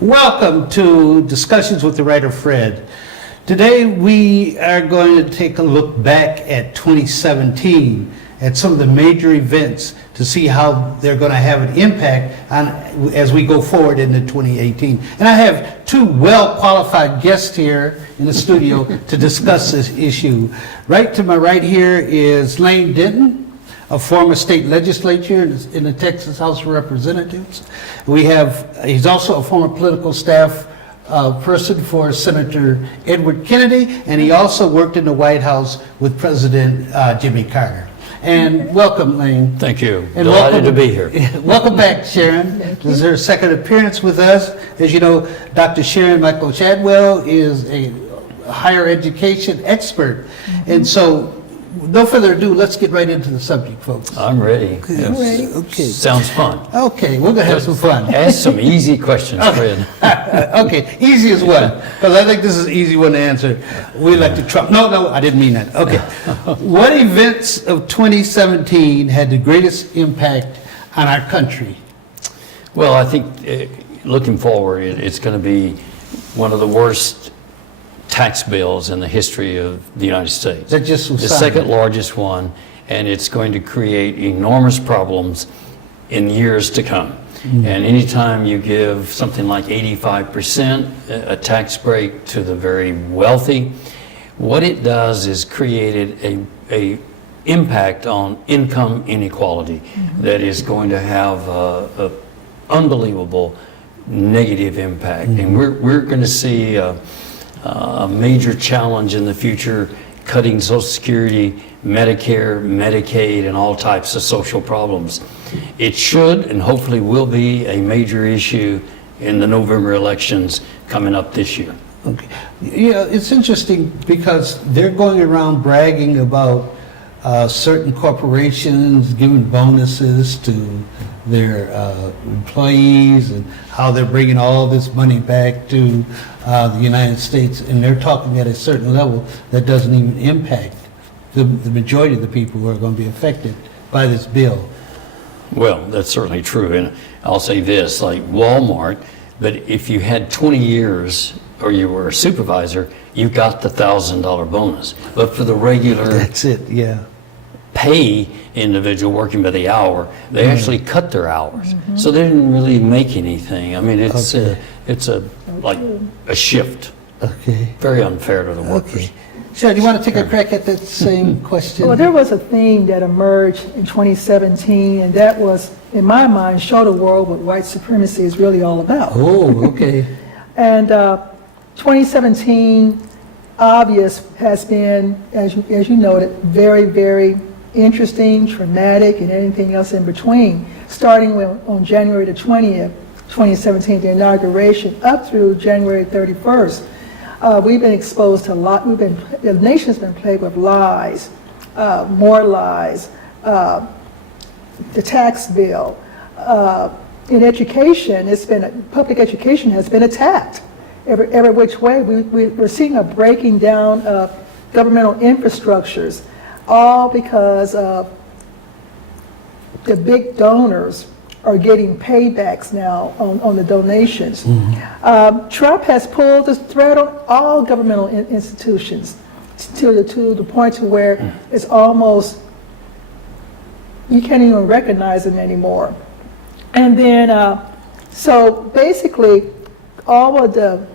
Welcome to Discussions with the Writer Fred. Today we are going to take a look back at 2017 at some of the major events to see how they're going to have an impact on as we go forward into 2018. And I have two well-qualified guests here in the studio to discuss this issue. Right to my right here is Lane Denton, a former state legislator in the Texas House of Representatives. He's also a former political staff person for Senator Edward Kennedy, and he also worked in the White House with President Jimmy Carter. And welcome, Lane. Thank you. And Delighted to be here. Welcome back, Sharon. This is her second appearance with us. As you know, Dr. Sharon Michael Chadwell is a higher education expert. And so, no further ado, let's get right into the subject, folks. I'm ready. Yes. Okay. Sounds fun. Okay, we're going to have some fun. Ask some easy questions, Fred. Okay, easy as one, because I think this is an easy one to answer. We like to trump. No, I didn't mean that. Okay. What events of 2017 had the greatest impact on our country? Well, I think looking forward, it's going to be one of the worst tax bills in the history of the United States. That just was the signed. second largest one, and it's going to create enormous problems in years to come. Mm-hmm. And anytime you give something like 85% a tax break to the very wealthy, what it does is created a impact on income inequality that is going to have a unbelievable negative impact. And we're going to see a major challenge in the future, cutting Social Security, Medicare, Medicaid, and all types of social problems. It should and hopefully will be a major issue in the November elections coming up this year. Okay. Yeah, it's interesting because they're going around bragging about certain corporations giving bonuses to their employees and how they're bringing all this money back to the United States, and they're talking at a certain level that doesn't even impact the majority of the people who are going to be affected by this bill. Well, that's certainly true, and I'll say this, like Walmart, but if you had 20 years or you were a supervisor, you got the $1,000 bonus. But for the regular That's it, yeah. pay individual working by the hour, they actually cut their hours. So they didn't really make anything. I mean, it's like a shift. Okay. Very unfair to the workers. Okay. Sharon, do you want to take a crack at that same question? Well, there was a theme that emerged in 2017, and that was, in my mind, show the world what white supremacy is really all about. Oh, okay. And 2017, obvious, has been, as you noted, very, very interesting, traumatic, and anything else in between. Starting on January the 20th, 2017, the inauguration, up through January 31st. We've been exposed to a lot. The nation's been plagued with lies, more lies, the tax bill. In education, public education has been attacked every which way. We're seeing a breaking down of governmental infrastructures, all because of the big donors are getting paybacks now on the donations. Trump has pulled the thread on all governmental institutions to the point to where it's almost, you can't even recognize them anymore. And then, so basically, all of the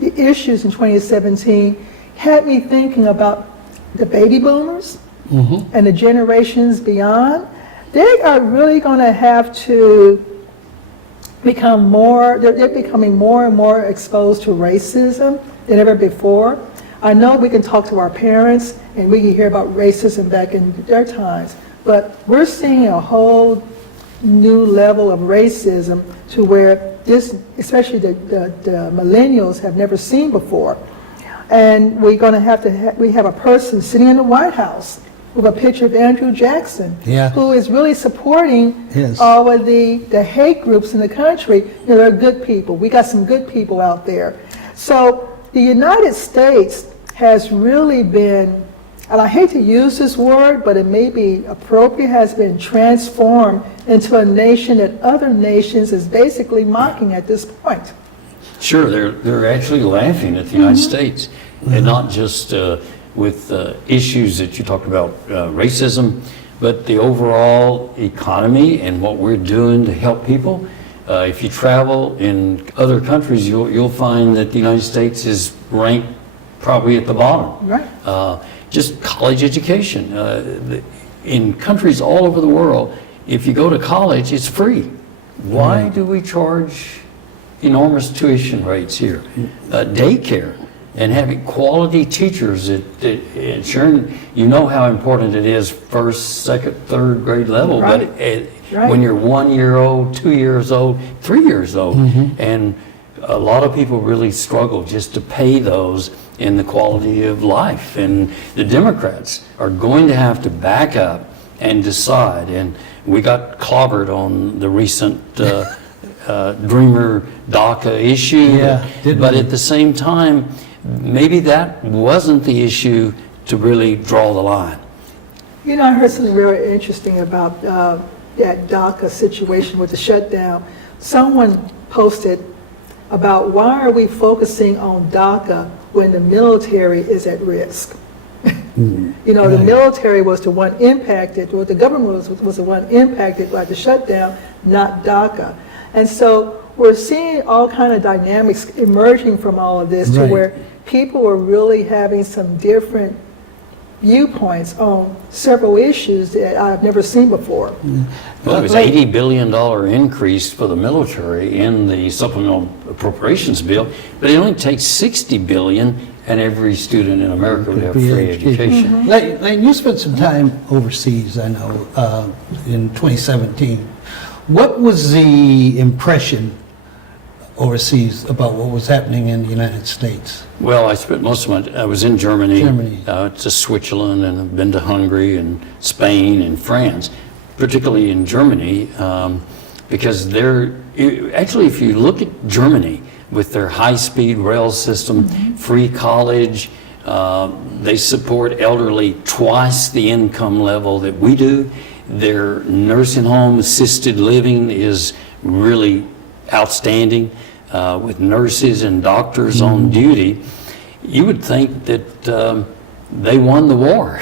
issues in 2017 had me thinking about the baby boomers and the generations beyond. They are really going to have to become they're becoming more and more exposed to racism than ever before. I know we can talk to our parents and we can hear about racism back in their times, but we're seeing a whole new level of racism to where this, especially the millennials, have never seen before. And we're going to we have a person sitting in the White House with a picture of Andrew Jackson, who is really supporting all of the hate groups in the country. You know, they're good people. We got some good people out there. So the United States has really been and I hate to use this word, but it may be appropriate, has been transformed into a nation that other nations is basically mocking at this point. Sure, they're actually laughing at the United States, and not just with issues that you talked about, racism, but the overall economy and what we're doing to help people. If you travel in other countries, you'll find that the United States is ranked probably at the bottom. Right. Just college education. In countries all over the world, if you go to college, it's free. Why do we charge enormous tuition rates here? Daycare and having quality teachers ensuring, you know how important it is first, second, third grade level, Right. but when you're 1 year old, 2 years old, 3 years old, and a lot of people really struggle just to pay those in the quality of life. And the Democrats are going to have to back up and decide. And we got clobbered on the recent Dreamer DACA issue. Yeah, but at the same time, maybe that wasn't the issue to really draw the line. You know, I heard something very interesting about that DACA situation with the shutdown. Someone posted about why are we focusing on DACA when the military is at risk? You know, the military was the one impacted, or the government was the one impacted by the shutdown, not DACA. And so we're seeing all kind of dynamics emerging from all of this to Right. where people are really having some different viewpoints on several issues that I've never seen before. Well, it was $80 billion increase for the military in the supplemental appropriations bill, but it only takes $60 billion and every student in America would have free education. Like you spent some time overseas, I know, in 2017. What was the impression overseas about what was happening in the United States? Well, I spent most of I was in Germany, Germany. to Switzerland, and I've been to Hungary and Spain and France, particularly in Germany, because actually, if you look at Germany with their high-speed rail system, free college, they support elderly twice the income level that we do. Their nursing home assisted living is really outstanding, with nurses and doctors on duty. You would think that they won the war.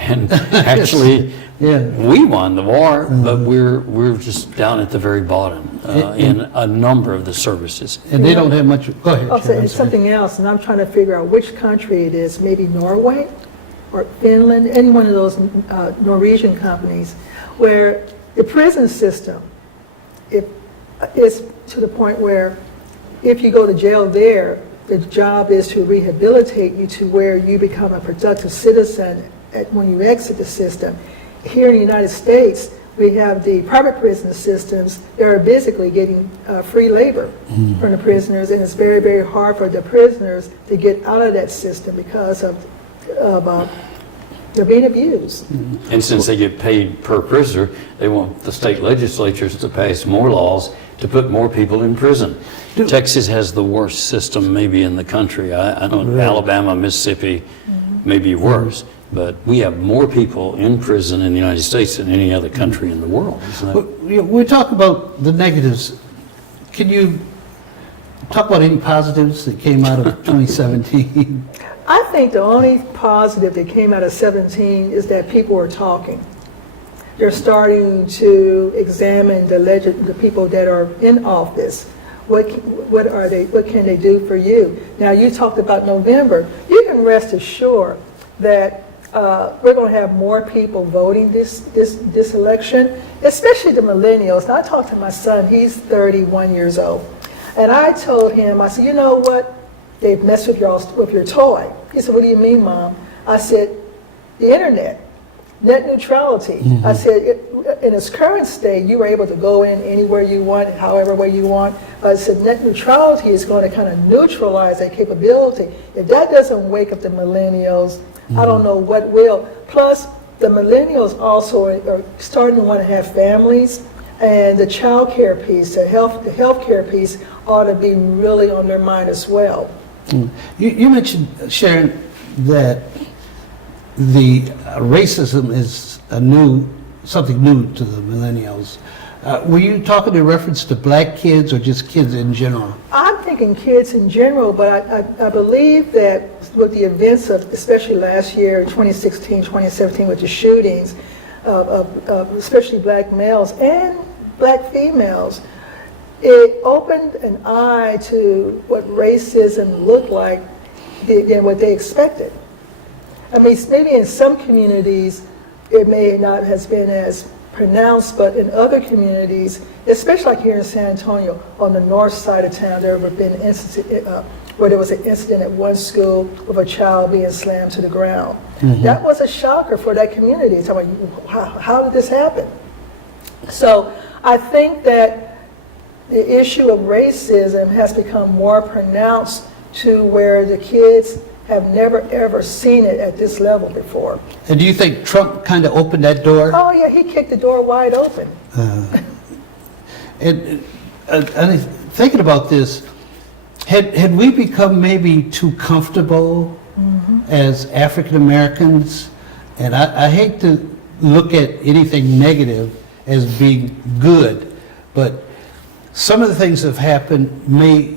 And actually, we won the war, but we're just down at the very bottom in a number of the services. And they don't have much, go ahead. I'll Sharon, say it's sorry. something else, and I'm trying to figure out which country it is, maybe Norway or Finland, any one of those Norwegian companies, where the prison system is to the point where if you go to jail there, the job is to rehabilitate you to where you become a productive citizen when you exit the system. Here in the United States, we have the private prison systems that are basically getting free labor from the prisoners, and it's very, very hard for the prisoners to get out of that system because of they're being abused. And since they get paid per prisoner, they want the state legislatures to pass more laws to put more people in prison. Texas has the worst system maybe in the country. I know Alabama, Mississippi may be worse, but we have more people in prison in the United States than any other country in the world. Isn't that? We talk about the negatives. Can you talk about any positives that came out of 2017? I think the only positive that came out of 17 is that people are talking. They're starting to examine the people that are in office. What can they do for you? Now, you talked about November. You can rest assured that we're going to have more people voting this election, especially the millennials. Now, I talked to my son. He's 31 years old. And I told him, I said, you know what? They've messed with your toy. He said, what do you mean, Mom? I said, the internet, net neutrality. I said, in its current state, you were able to go in anywhere you want, however way you want. I said, net neutrality is going to kind of neutralize that capability. If that doesn't wake up the millennials, I don't know what will. Plus, the millennials also are starting to want to have families, and the child care piece, the health care piece ought to be really on their mind as well. You mentioned, Sharon, that the racism is something new to the millennials. Were you talking in reference to black kids or just kids in general? I'm thinking kids in general, but I believe that with the events of, especially last year, 2016, 2017, with the shootings of especially black males and black females, it opened an eye to what racism looked like than what they expected. I mean, maybe in some communities, it may not have been as pronounced, but in other communities, especially like here in San Antonio, on the north side of town, there have been instances where there was an incident at one school with a child being slammed to the ground. That was a shocker for that community. So I'm like, how did this happen? So I think that the issue of racism has become more pronounced to where the kids have never ever seen it at this level before. And do you think Trump kind of opened that door? Oh yeah, he kicked the door wide open. And thinking about this, had we become maybe too comfortable as African Americans? And I hate to look at anything negative as being good, but some of the things that have happened may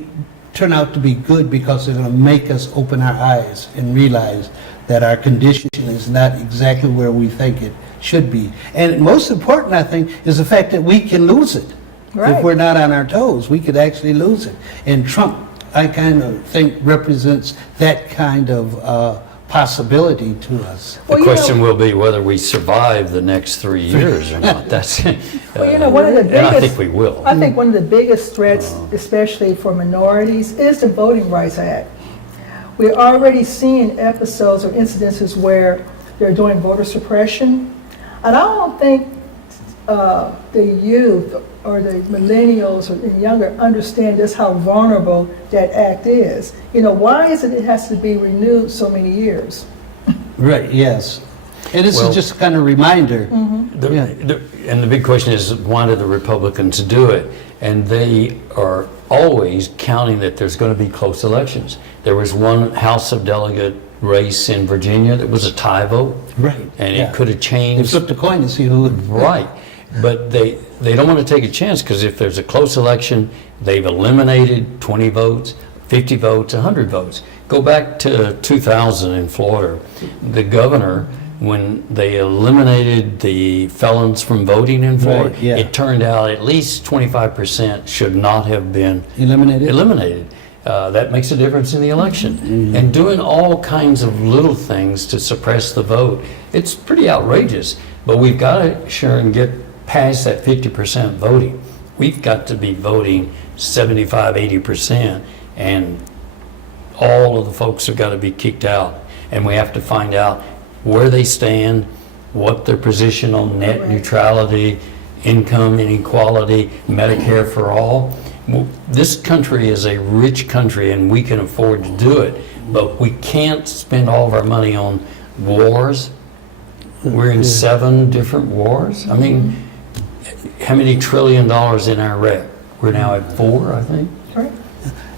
turn out to be good because they're going to make us open our eyes and realize that our condition is not exactly where we think it should be. And most important, I think, is the fact that we can lose it. Right. If we're not on our toes, we could actually lose it. And Trump, I kind of think, represents that kind of possibility to us. The question will be whether we survive the next 3 years or not. That's, Well, one of the biggest, and I think we will. I think one of the biggest threats, especially for minorities, is the Voting Rights Act. We're already seeing episodes or incidences where they're doing voter suppression. And I don't think the youth or the millennials or younger understand just how vulnerable that act is. You know, why is it has to be renewed so many years? Right, yes. And this Well, is just a kind of reminder. And the big question is, why do the Republicans do it? And they are always counting that there's going to be close elections. There was one House of Delegate race in Virginia that was a tie vote. Right. And yeah. it could have They changed. flipped a coin to see who would. Right. But they don't want to take a chance, because if there's a close election, they've eliminated 20 votes, 50 votes, 100 votes. Go back to 2000 in Florida. The governor, when they eliminated the felons from voting in Florida, Right, yeah. it turned out at least 25% should not have been Eliminated? That makes a difference in the election. And doing all kinds of little things to suppress the vote, it's pretty outrageous. But we've got to, Sharon, get past that 50% voting. We've got to be voting 75, 80%, and all of the folks have got to be kicked out. And we have to find out where they stand, what their position on net neutrality, income inequality, Medicare for all. This country is a rich country, and we can afford to do it, but we can't spend all of our money on wars. We're in 7 different wars. I mean, how many $1 trillion in Iraq? We're now at 4, I think. Right.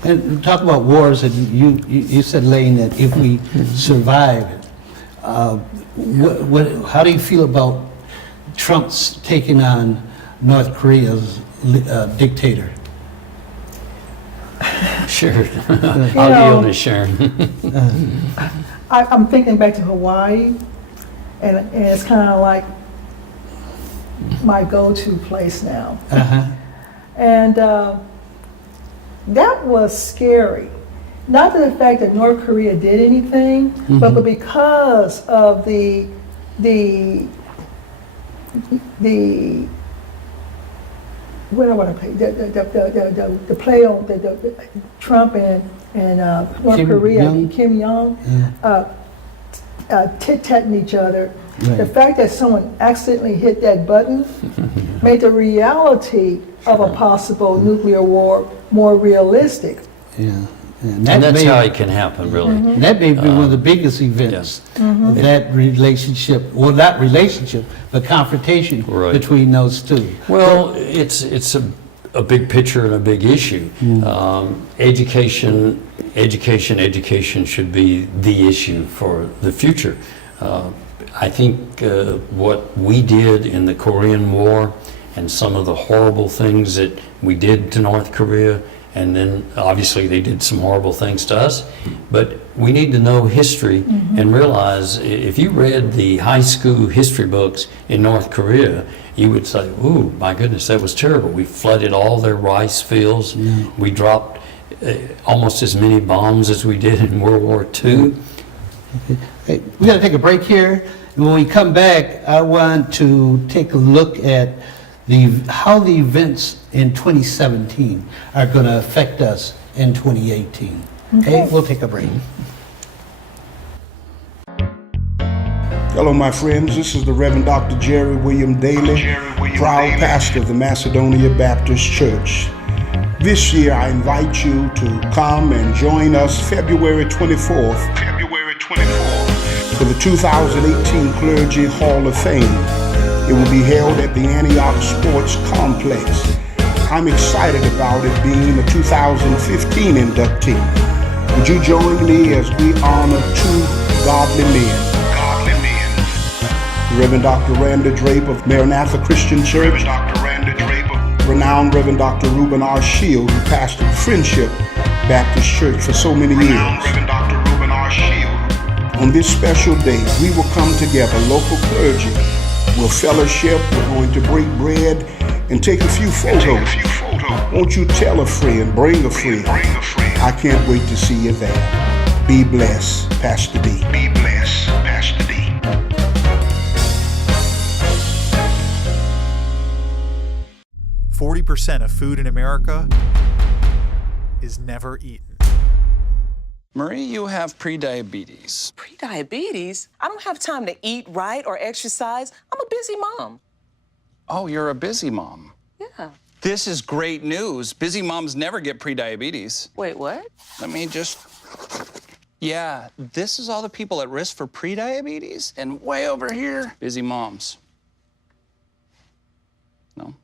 And talk about wars, and you said, Lane, that if we survive it, how do you feel about Trump's taking on North Korea's dictator? Sure. I'll yield to Sharon. I'm thinking back to Hawaii, and it's kind of like my go-to place now. And that was scary. Not that the fact that North Korea did anything, but because of the what I want to play, the play on the Trump and North Kim Korea, Jong? Kim Jong, tit-tatting each other. Right. The fact that someone accidentally hit that button made the reality of a possible nuclear war more realistic. Yeah. And that's how it can happen, really. That may be one of the biggest events of that relationship, well, not relationship, but confrontation between those two. Well, it's a big picture and a big issue. Education should be the issue for the future. I think what we did in the Korean War and some of the horrible things that we did to North Korea, and then obviously they did some horrible things to us, but we need to know history and realize if you read the high school history books in North Korea, you would say, ooh, my goodness, that was terrible. We flooded all their rice fields. We dropped almost as many bombs as we did in World War II. Hey, we got to take a break here. And when we come back, I want to take a look at how the events in 2017 are going to affect us in 2018. Okay, we'll take a break. Hello, my friends. This is the Reverend Dr. Jerry William Daly, proud pastor of the Macedonia Baptist Church. This year, I invite you to come and join us February 24th for the 2018 Clergy Hall of Fame. It will be held at the Antioch Sports Complex. I'm excited about it being a 2015 inductee. Would you join me as we honor two godly men? Reverend Dr. Randa Drape of Maranatha Christian Church, renowned Reverend Dr. Reuben R. Shield, who pastored Friendship Baptist Church for so many years. On this special day, we will come together, local clergy, we'll fellowship, we're going to break bread and take a few photos. Won't you tell a friend, bring a friend. I can't wait to see you there. Be blessed, Pastor D. Be blessed, Pastor D. %40 of food in America is never eaten. Marie, you have prediabetes. Prediabetes? I don't have time to eat right or exercise. I'm a busy mom. Oh, you're a busy mom. Yeah. This is great news. Busy moms never get prediabetes. Wait, what? Let me just... Yeah, this is all the people at risk for prediabetes, and way over here, busy moms. No?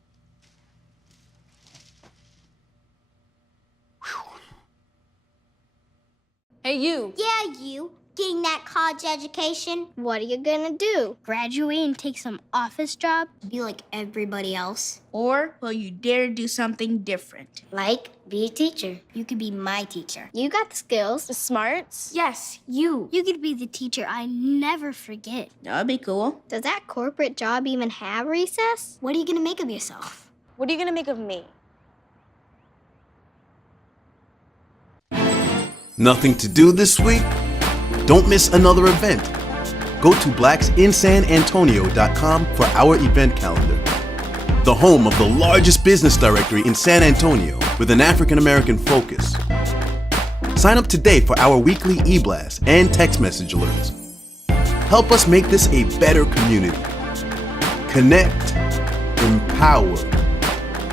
Hey, you. Yeah, you. Getting that college education? What are you gonna do? Graduate and take some office job? Be like everybody else? Or will you dare do something different? Like, be a teacher. You could be my teacher. You got the skills. The smarts? Yes, you. You could be the teacher I never forget. That'd be cool. Does that corporate job even have recess? What are you gonna make of yourself? What are you gonna make of me? Nothing to do this week? Don't miss another event. Go to blacksinsanantonio.com for our event calendar. The home of the largest business directory in San Antonio with an African American focus. Sign up today for our weekly e-blast and text message alerts. Help us make this a better community. Connect, empower,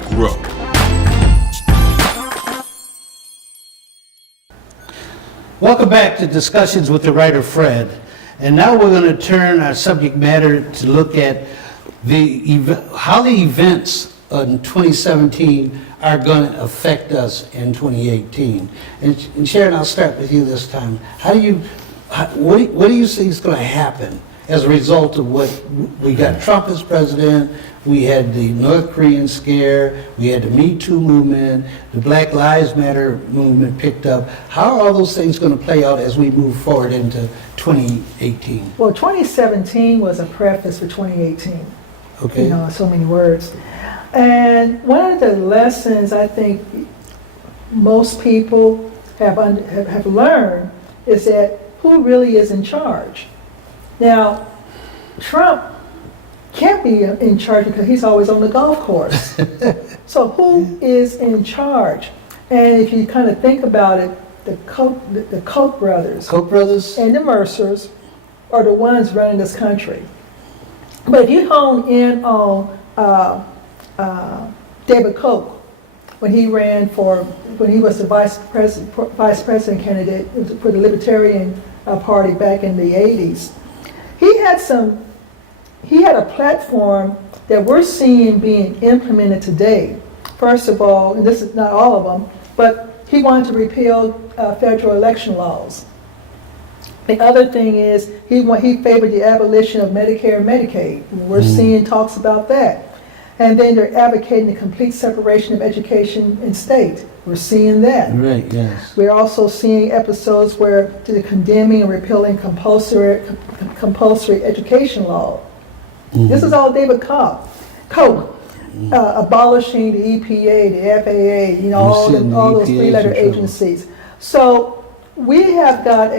grow. Welcome back to Discussions with the Writer Fred. And now we're going to turn our subject matter to look at how the events in 2017 are going to affect us in 2018. And Sharon, I'll start with you this time. What do you see is going to happen as a result of what we got? Trump as president, we had the North Korean scare, we had the Me Too movement, the Black Lives Matter movement picked up. How are all those things going to play out as we move forward into 2018? Well, 2017 was a preface for 2018. Okay. You know, so many words. And one of the lessons I think most people have learned is that who really is in charge. Now, Trump can't be in charge because he's always on the golf course. So who is in charge? And if you kind of think about it, the Koch brothers, and the Mercers are the ones running this country. But if you hone in on David Koch, when he was the vice president candidate for the Libertarian Party back in the 80s, he had a platform that we're seeing being implemented today. First of all, and this is not all of them, but he wanted to repeal federal election laws. The other thing is, he favored the abolition of Medicare and Medicaid. We're seeing talks about that. And then they're advocating the complete separation of education and state. We're seeing that. Right, yes. We're also seeing episodes where they're condemning and repealing compulsory education law. This is all David Koch, abolishing the EPA, the FAA, you know, all those three-letter agencies. So we have got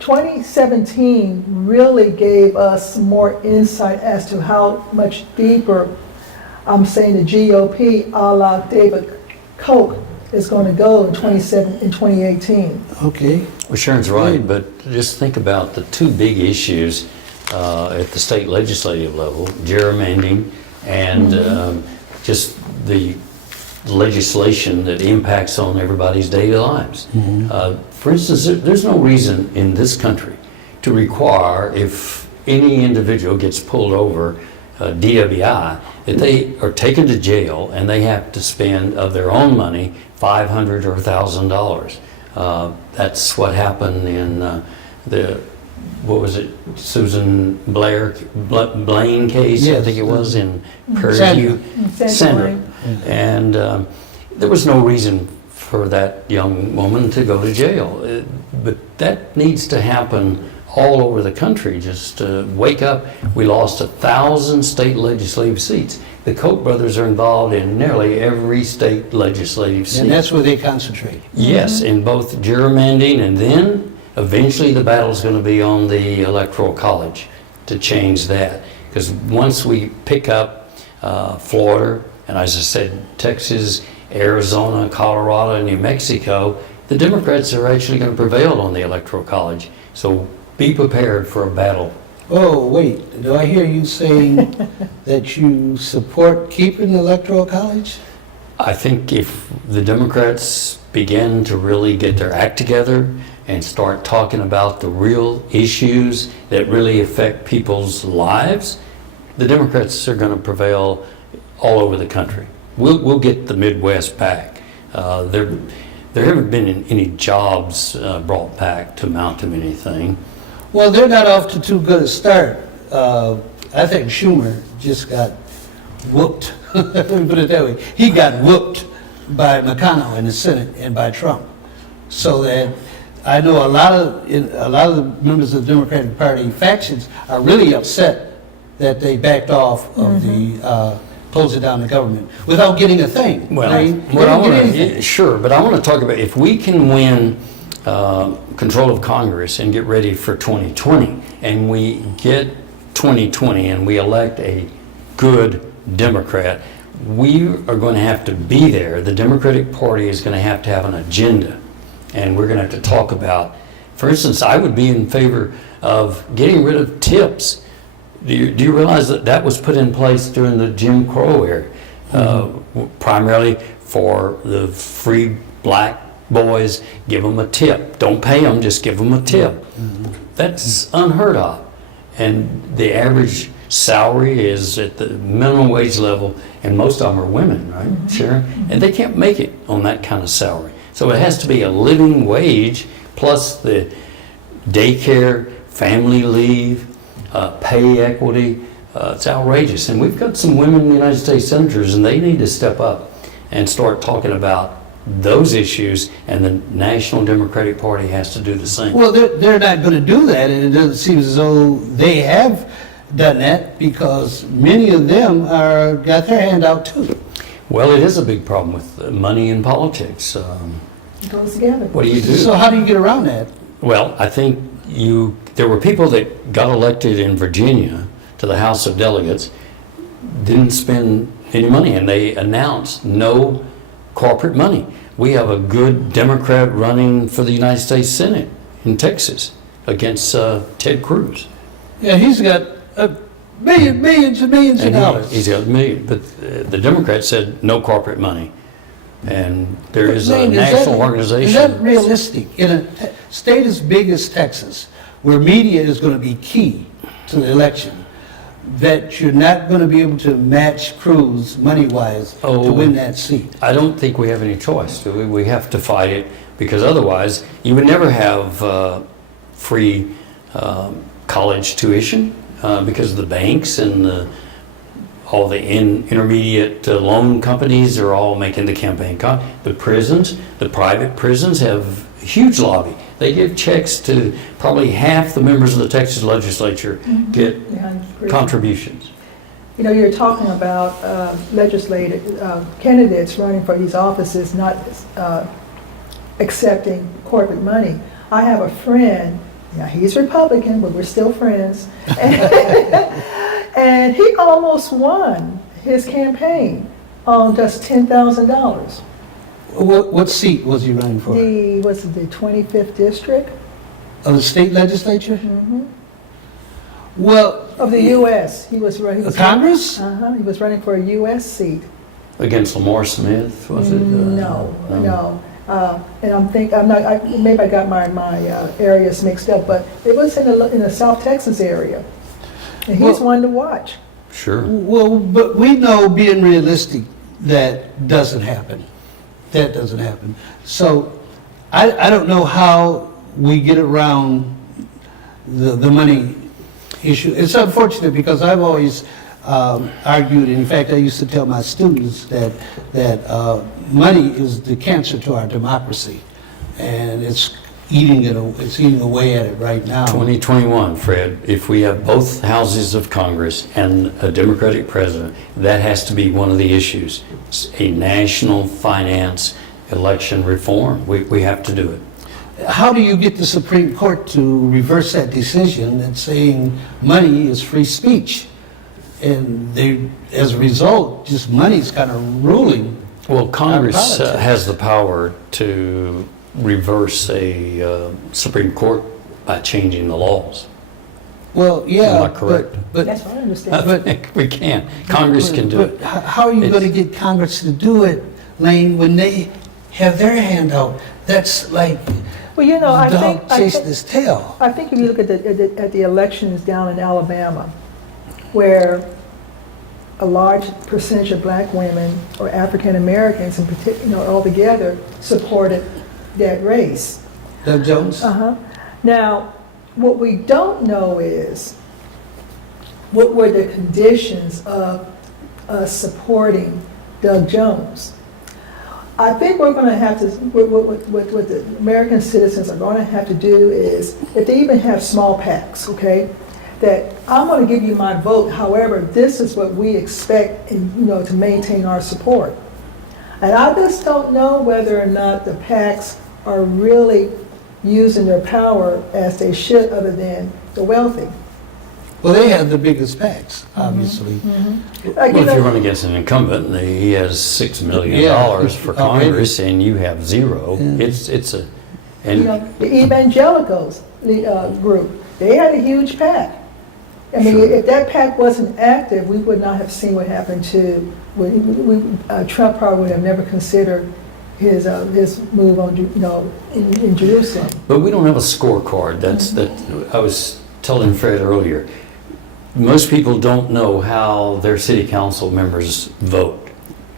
2017 really gave us more insight as to how much deeper, I'm saying, the GOP, a la David Koch, is going to go in 2018. Okay. Well, Sharon's right, but just think about the two big issues at the state legislative level, gerrymandering and just the legislation that impacts on everybody's daily lives. For instance, there's no reason in this country to require, if any individual gets pulled over DWI, that they are taken to jail and they have to spend of their own money $500 or $1,000. That's what happened in what was it, Susan Blaine case, yes, I think it was, in Prairie View. Sandra. And there was no reason for that young woman to go to jail. But that needs to happen all over the country. Just wake up. We lost 1,000 state legislative seats. The Koch brothers are involved in nearly every state legislative seat. And that's where they concentrate. Yes, in both gerrymandering, and then eventually the battle's going to be on the Electoral College to change that. Because once we pick up Florida, and as I said, Texas, Arizona, Colorado, and New Mexico, the Democrats are actually going to prevail on the Electoral College. So be prepared for a battle. Oh, wait, do I hear you saying that you support keeping the Electoral College? I think if the Democrats begin to really get their act together and start talking about the real issues that really affect people's lives, the Democrats are going to prevail all over the country. We'll get the Midwest back. There haven't been any jobs brought back to amount to anything. Well, they're not off to too good a start. I think Schumer just got whooped. Let me put it that way. He got whooped by McConnell in the Senate and by Trump. So that I know a lot of the members of the Democratic Party factions are really upset that they backed off of the closing down the government without getting a thing. Well, sure, but I want to talk about if we can win control of Congress and get ready for 2020, and we get 2020 and we elect a good Democrat, we are going to have to be there. The Democratic Party is going to have an agenda, and we're going to have to talk about, for instance, I would be in favor of getting rid of tips. Do you realize that that was put in place during the Jim Crow era, primarily for the free black boys? Give them a tip. Don't pay them, just give them a tip. That's unheard of. And the average salary is at the minimum wage level, and most of them are women, right, Sharon? And they can't make it on that kind of salary. So it has to be a living wage plus the daycare, family leave, pay equity. It's outrageous. And we've got some women in the United States senators, and they need to step up and start talking about those issues, and the National Democratic Party has to do the same. Well, they're not going to do that, and it doesn't seem as though they have done that, because many of them got their hand out too. Well, it is a big problem with money in politics. It goes together. What do you do? So how do you get around that? Well, I think there were people that got elected in Virginia to the House of Delegates, didn't spend any money, and they announced no corporate money. We have a good Democrat running for the United States Senate in Texas against Ted Cruz. Yeah, he's got millions and millions of dollars. He's got millions, but the Democrats said no corporate money. And there is a national organization. Is that realistic? In a state as big as Texas, where media is going to be key to the election, that you're not going to be able to match Cruz money-wise to win that seat? I don't think we have any choice. We have to fight it, because otherwise you would never have free college tuition because the banks and all the intermediate loan companies are all making the campaign. The prisons, the private prisons have a huge lobby. They give checks to probably half the members of the Texas legislature get contributions. You know, you're talking about legislative candidates running for these offices not accepting corporate money. I have a friend, he's Republican, but we're still friends, and he almost won his campaign on just $10,000. What seat was he running for? The 25th district? Of the state legislature? Mm-hmm. Well, of the U.S. He was running. Congress? He was running for a U.S. seat. Against Lamar Smith, was it? No. And maybe I got my areas mixed up, but it was in the South Texas area. And he's one to watch. Sure. Well, but we know, being realistic, that doesn't happen. That doesn't happen. So I don't know how we get around the money issue. It's unfortunate because I've always argued, in fact, I used to tell my students that money is the cancer to our democracy, and it's eating away at it right now. 2021, Fred, if we have both houses of Congress and a Democratic president, that has to be one of the issues. It's a national finance election reform. We have to do it. How do you get the Supreme Court to reverse that decision and saying money is free speech? And they, as a result, just money's kind of ruling. Well, Congress has the power to reverse a Supreme Court by changing the laws. Well, yeah. Am I correct? But that's what I understand. We can't. Congress can do it. How are you going to get Congress to do it, Lane, when they have their hand out? That's like dog chasing his tail. I think if you look at the elections down in Alabama, where a large percentage of black women or African Americans in particular, altogether supported that race. Doug Jones? Now, what we don't know is what were the conditions of us supporting Doug Jones. I think we're going to have to, what the American citizens are going to have to do is, if they even have small PACs, okay, that I'm going to give you my vote, however, this is what we expect to maintain our support. And I just don't know whether or not the PACs are really using their power as they should, other than the wealthy. Well, they have the biggest PACs, obviously. Well, if you run against an incumbent, he has $6 million for Congress, and you have zero. It's a the evangelicals group, they had a huge PAC. I mean, if that PAC wasn't active, we would not have seen what happened to. Trump probably would have never considered his move on, in Jerusalem. But we don't have a scorecard. I was telling Fred earlier. Most people don't know how their city council members vote.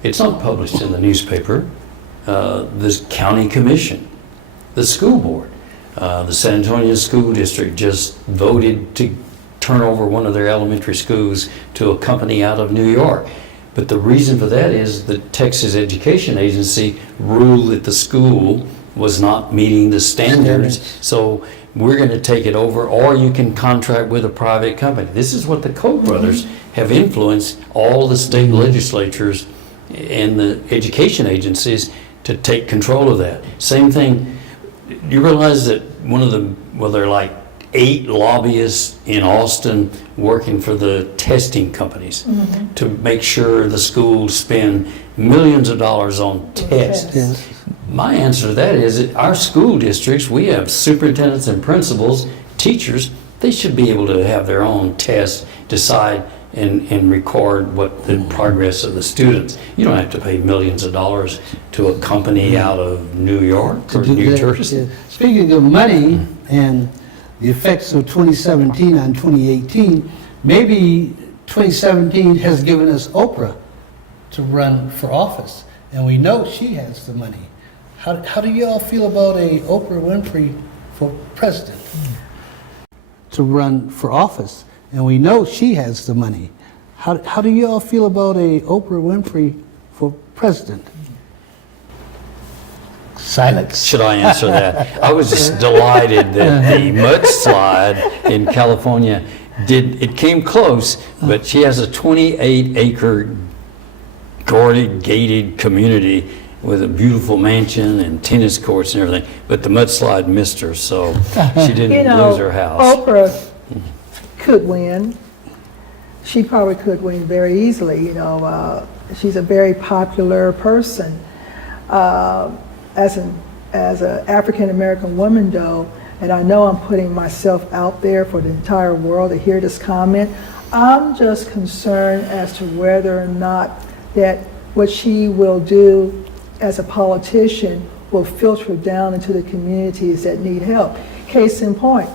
It's not published in the newspaper. The county commission, the school board, the San Antonio School District just voted to turn over one of their elementary schools to a company out of New York. But the reason for that is the Texas Education Agency ruled that the school was not meeting the standards. So we're going to take it over, or you can contract with a private company. This is what the Koch brothers have influenced all the state legislatures and the education agencies to take control of that. Same thing, you realize that there are like 8 lobbyists in Austin working for the testing companies to make sure the schools spend millions of dollars on tests. Yes. My answer to that is that our school districts, we have superintendents and principals, teachers, they should be able to have their own tests, decide and record what the progress of the students. You don't have to pay millions of dollars to a company out of New York or New Jersey. Speaking of money and the effects of 2017 on 2018, maybe 2017 has given us Oprah to run for office, and we know she has the money. How do you all feel about a Oprah Winfrey for president? to run for office, and we know she has the money. How do you all feel about a Oprah Winfrey for president? Silence. Should I answer that? I was just delighted that the mudslide in California it came close, but she has a 28-acre guarded, gated community with a beautiful mansion and tennis courts and everything, but the mudslide missed her, so she didn't lose her house. Oprah could win. She probably could win very easily. She's a very popular person. As an African American woman, though, and I know I'm putting myself out there for the entire world to hear this comment, I'm just concerned as to whether or not that what she will do as a politician will filter down into the communities that need help. Case in point,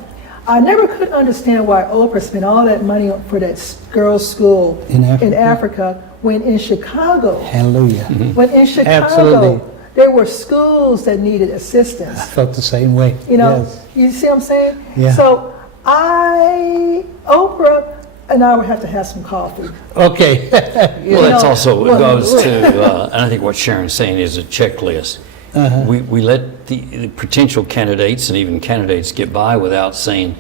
I never could understand why Oprah spent all that money for that girls' school in Africa when in Chicago. Hallelujah. When in Chicago, Absolutely. There were schools that needed assistance. I felt the same way. Yes. You see what I'm saying? Yeah. So Oprah and I would have to have some coffee. Okay. Well, that's also, it goes to, and I think what Sharon's saying is a checklist. We let the potential candidates and even candidates get by without saying,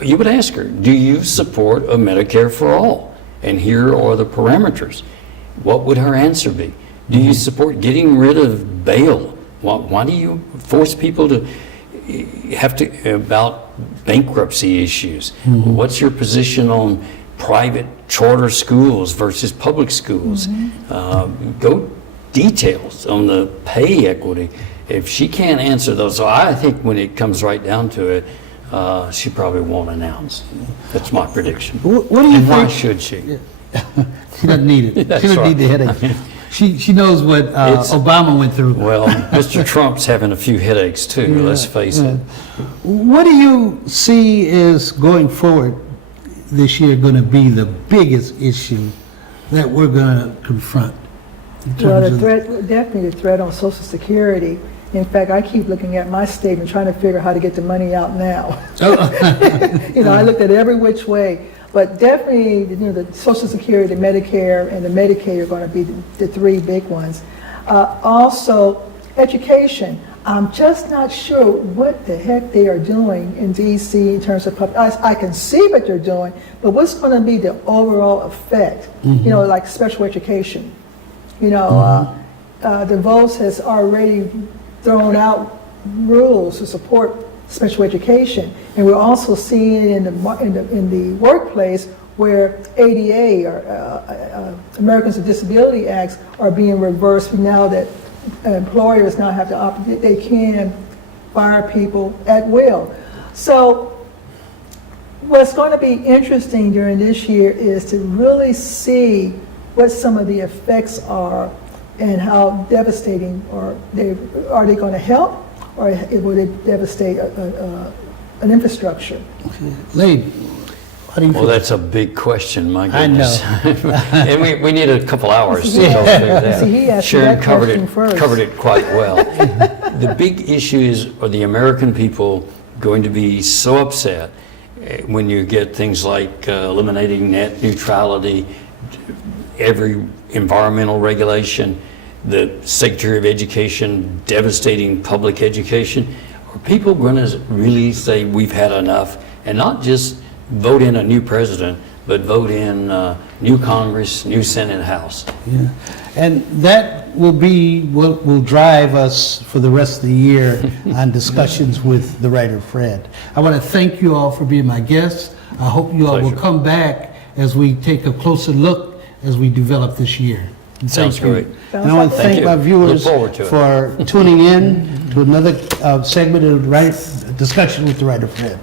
you would ask her, do you support a Medicare for all? And here are the parameters. What would her answer be? Do you support getting rid of bail? Why do you force people to have to, about bankruptcy issues? What's your position on private charter schools versus public schools? Go details on the pay equity. If she can't answer those, so I think when it comes right down to it, she probably won't announce. That's my prediction. What do you and why think? should she? She doesn't need it. She doesn't need the headache. She knows what Obama went through. Well, Mr. Trump's having a few headaches too, let's face it. What do you see is going forward this year going to be the biggest issue that we're going to confront? Well, definitely the threat on Social Security. In fact, I keep looking at my statement, trying to figure out how to get the money out now. I looked at every which way. But definitely, the Social Security, the Medicare, and the Medicaid are going to be the three big ones. Also, education. I'm just not sure what the heck they are doing in D.C. in terms of I can see what they're doing, but what's going to be the overall effect? Like special education. DeVos has already thrown out rules to support special education, and we're also seeing it in the workplace where ADA or Americans with Disability Acts are being reversed now that employers now have they can fire people at will. So what's going to be interesting during this year is to really see what some of the effects are and how devastating are they going to help, or will it devastate an infrastructure? Lane, how do you feel? Well, that's a big question, my I goodness. know. And we need a couple hours to go through that. See, he asked Sharon that question first. covered it quite well. The big issue is, are the American people going to be so upset when you get things like eliminating net neutrality, every environmental regulation, the Secretary of Education devastating public education? Are people going to really say we've had enough and not just vote in a new president, but vote in new Congress, new Senate, House? Yeah. And that will be what will drive us for the rest of the year on discussions with the writer Fred. I want to thank you all for being my guests. I hope you all will Pleasure. come back as we take a closer look as we develop this year. And Sounds thank you. great. And I want to thank you. my viewers Look forward to it. for tuning in to another segment of discussion with the writer Fred.